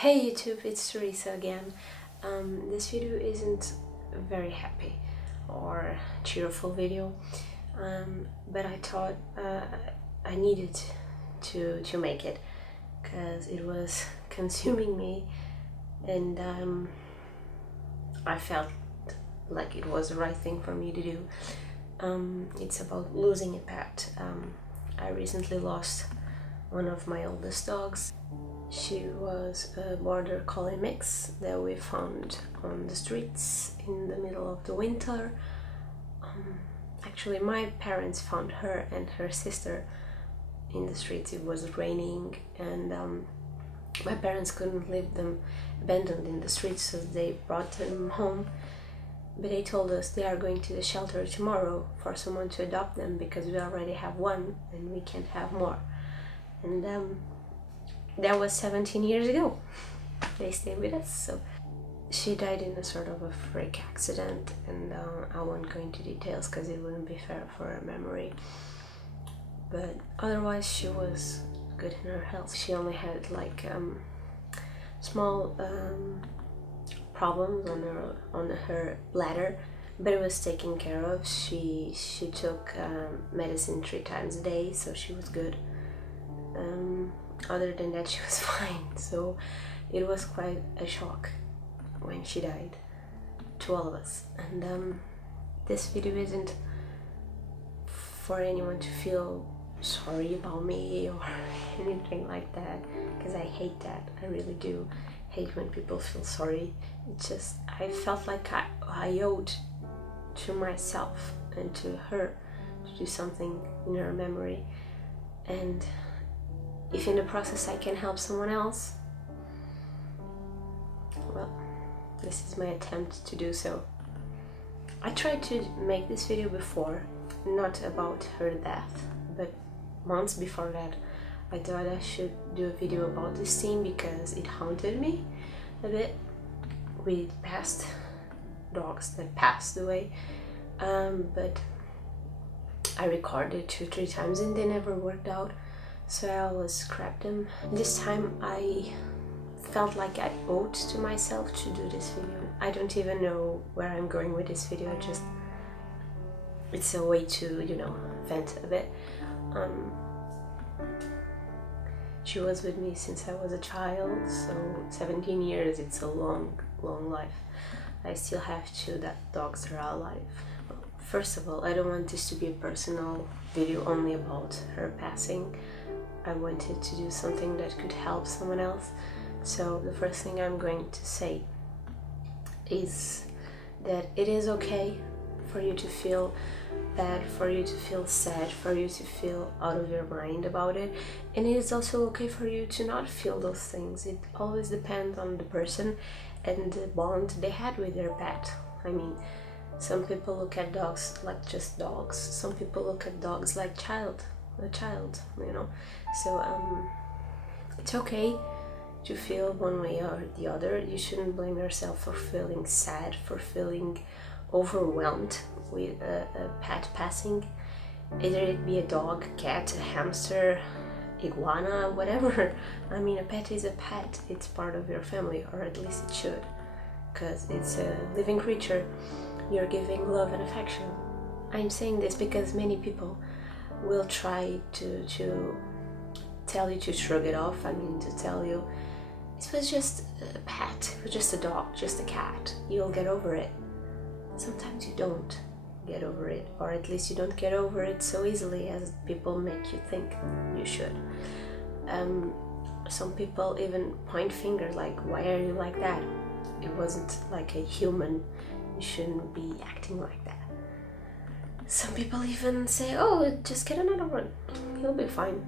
Hey YouTube, it's Theresa again. This video isn't a very happy or cheerful video, but I thought I needed to make it because it was consuming me, and I felt like it was the right thing for me to do. It's about losing a pet. I recently lost one of my oldest dogs. She was a border collie mix that we found on the streets in the middle of the winter. Actually, my parents found her and her sister in the streets. It was raining, and my parents couldn't leave them abandoned in the streets, so they brought them home. But they told us they are going to the shelter tomorrow for someone to adopt them because we already have one and we can't have more. And that was 17 years ago. They stayed with us. So she died in a sort of a freak accident, and I won't go into details because it wouldn't be fair for her memory. But otherwise she was good in her health. She only had like small problems on her bladder, but it was taken care of. She took medicine 3 times a day, so she was good. Other than that, she was fine. So it was quite a shock when she died to all of us. And this video isn't for anyone to feel sorry about me or anything like that, because I hate that. I really do hate when people feel sorry. It's just I felt like I owed to myself and to her to do something in her memory, and if in the process I can help someone else, well, this is my attempt to do so. I tried to make this video before, not about her death, but months before that I thought I should do a video about this scene because it haunted me a bit with past dogs that passed away, but I recorded 2-3 times and they never worked out, so I always scrapped them. This time I felt like I owed to myself to do this video. I don't even know where I'm going with this video, it's a way to, vent a bit. She was with me since I was a child, so 17 years, it's a long life. I still have 2 dogs that are alive. First of all, I don't want this to be a personal video only about her passing. I wanted to do something that could help someone else. So the first thing I'm going to say is that it is okay for you to feel bad, for you to feel sad, for you to feel out of your mind about it. And it is also okay for you to not feel those things. It always depends on the person and the bond they had with their pet. I mean, some people look at dogs like just dogs. Some people look at dogs like a child, So it's okay to feel one way or the other. You shouldn't blame yourself for feeling sad, for feeling overwhelmed with a pet passing. Either it be a dog, cat, a hamster, iguana, whatever. I mean, a pet is a pet. It's part of your family, or at least it should, because it's a living creature. You're giving love and affection. I'm saying this because many people will try to tell you to shrug it off. I mean, to tell you it was just a pet, it was just a dog, just a cat, you'll get over it. Sometimes you don't get over it, or at least you don't get over it so easily as people make you think you should. Some people even point fingers like, why are you like that? It wasn't like a human, you shouldn't be acting like that. Some people even say, oh, just get another one, you'll be fine.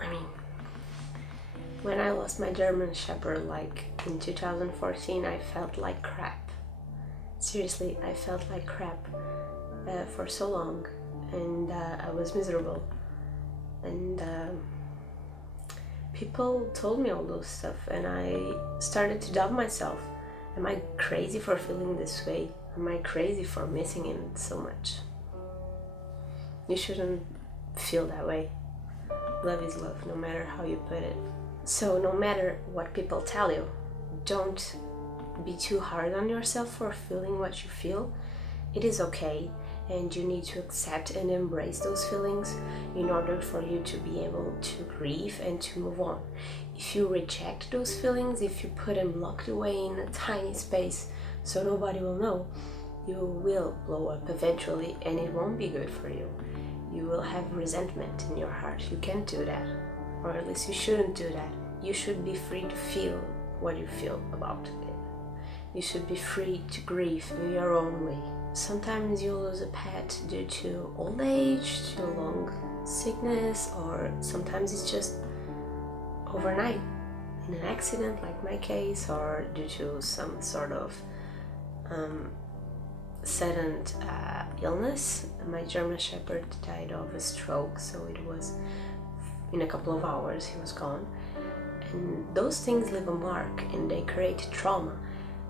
I mean, when I lost my German Shepherd, like in 2014, I felt like crap. Seriously, I felt like crap for so long, and I was miserable. And people told me all those stuff, and I started to doubt myself. Am I crazy for feeling this way? Am I crazy for missing him so much? You shouldn't feel that way. Love is love, no matter how you put it. So no matter what people tell you, don't be too hard on yourself for feeling what you feel. It is okay, and you need to accept and embrace those feelings in order for you to be able to grieve and to move on. If you reject those feelings, if you put them locked away in a tiny space so nobody will know, you will blow up eventually, and it won't be good for you. You will have resentment in your heart. You can't do that, or at least you shouldn't do that. You should be free to feel what you feel about it. You should be free to grieve in your own way. Sometimes you lose a pet due to old age, to long sickness, or sometimes it's just overnight in an accident like my case, or due to some sort of sudden illness. My German Shepherd died of a stroke, so it was in a couple of hours he was gone. And those things leave a mark and they create trauma.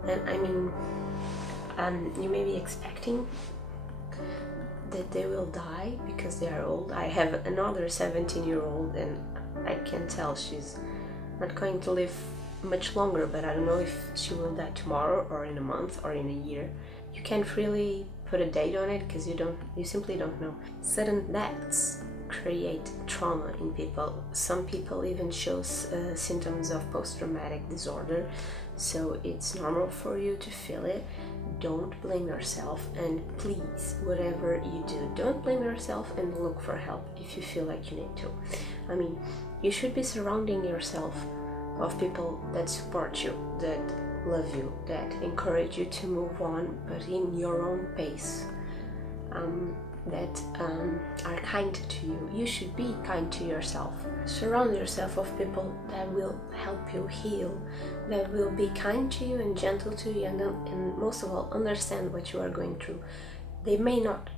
And I mean, you may be expecting that they will die because they are old. I have another 17-year-old and I can tell she's not going to live much longer, but I don't know if she will die tomorrow or in a month or in a year. You can't really put a date on it because you simply don't know. Sudden deaths create trauma in people. Some people even show symptoms of post-traumatic disorder, so it's normal for you to feel it. Don't blame yourself, and please, whatever you do, don't blame yourself and look for help if you feel like you need to. I mean, you should be surrounding yourself of people that support you, that love you, that encourage you to move on, but in your own pace, that are kind to you. You should be kind to yourself. Surround yourself of people that will help you heal, that will be kind to you and gentle to you, and most of all, understand what you are going through. They may not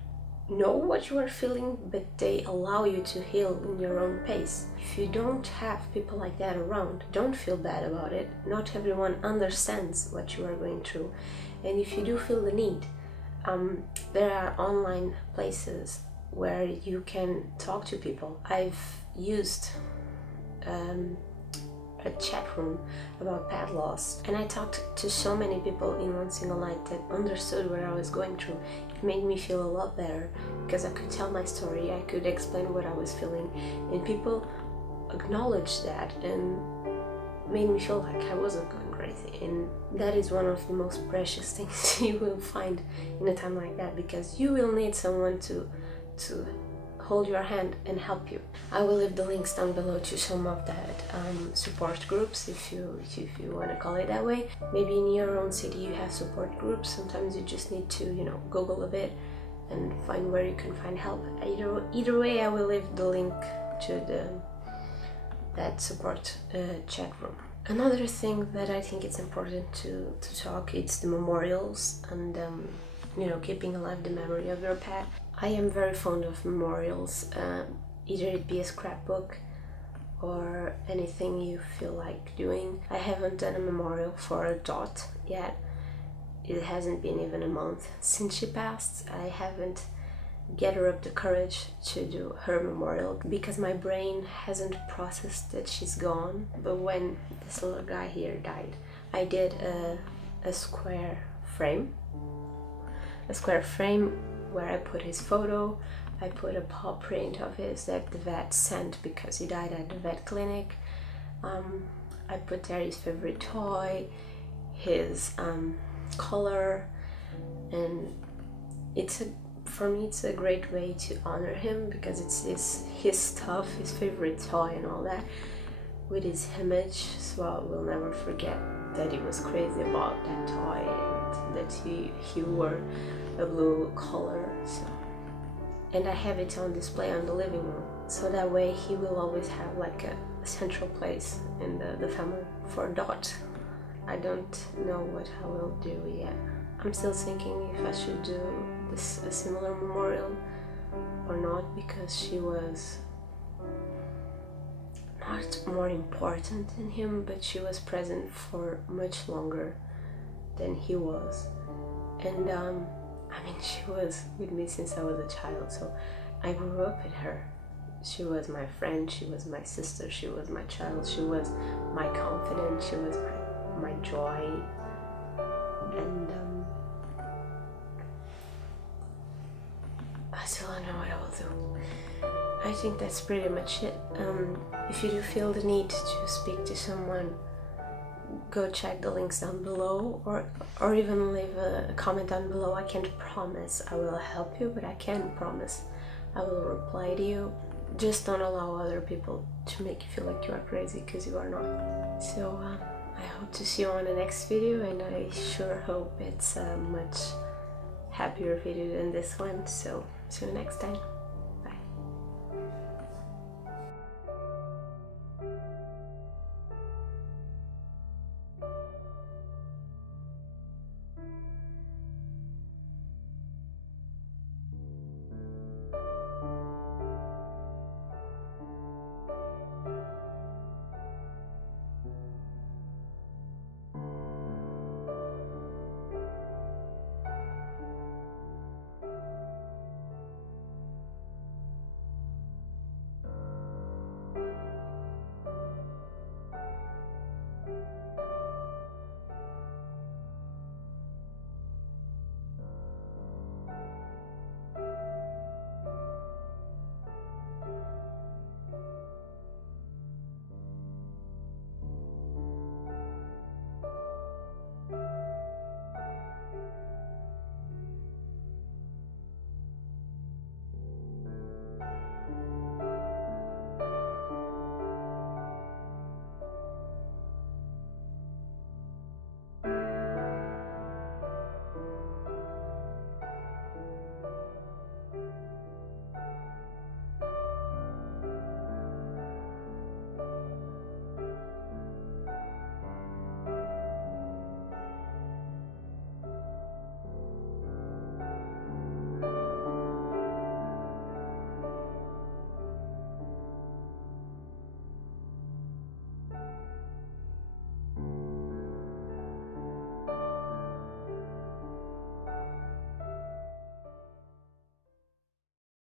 know what you are feeling, but they allow you to heal in your own pace. If you don't have people like that around, don't feel bad about it. Not everyone understands what you are going through, and if you do feel the need, there are online places where you can talk to people. I've used a chat room about pet loss, and I talked to so many people in one single night that understood what I was going through. It made me feel a lot better because I could tell my story, I could explain what I was feeling, and people acknowledged that and made me feel like I wasn't going crazy. And that is one of the most precious things you will find in a time like that, because you will need someone to hold your hand and help you. I will leave the links down below to some of that support groups, if you want to call it that way. Maybe in your own city you have support groups. Sometimes you just need to, Google a bit and find where you can find help. Either way, I will leave the link to that support chat room. Another thing that I think it's important to talk, it's the memorials and keeping alive the memory of your pet. I am very fond of memorials, either it be a scrapbook or anything you feel like doing. I haven't done a memorial for a Dot yet. It hasn't been even a month since she passed. I haven't gathered up the courage to do her memorial because my brain hasn't processed that she's gone. But when this little guy here died, I did a square frame where I put his photo. I put a paw print of his that the vet sent because he died at the vet clinic. I put there his favorite toy, his collar, and for me it's a great way to honor him because it's his stuff, his favorite toy and all that, with his image, so I will never forget that he was crazy about that toy and that he wore a blue collar. And I have it on display on the living room, so that way he will always have like a central place in the family. For Dot, I don't know what I will do yet. I'm still thinking if I should do a similar memorial or not, because she was not more important than him, but she was present for much longer than he was. And she was with me since I was a child, so I grew up with her. She was my friend, she was my sister, she was my child, she was my confidence, she was my joy. And I still don't know what I will do. I think that's pretty much it. If you do feel the need to speak to someone, go check the links down below, or even leave a comment down below. I can't promise I will help you, but I can promise I will reply to you. Just don't allow other people to make you feel like you are crazy, because you are not. So I hope to see you on the next video, and I sure hope it's a much happier video than this one. So see you next time.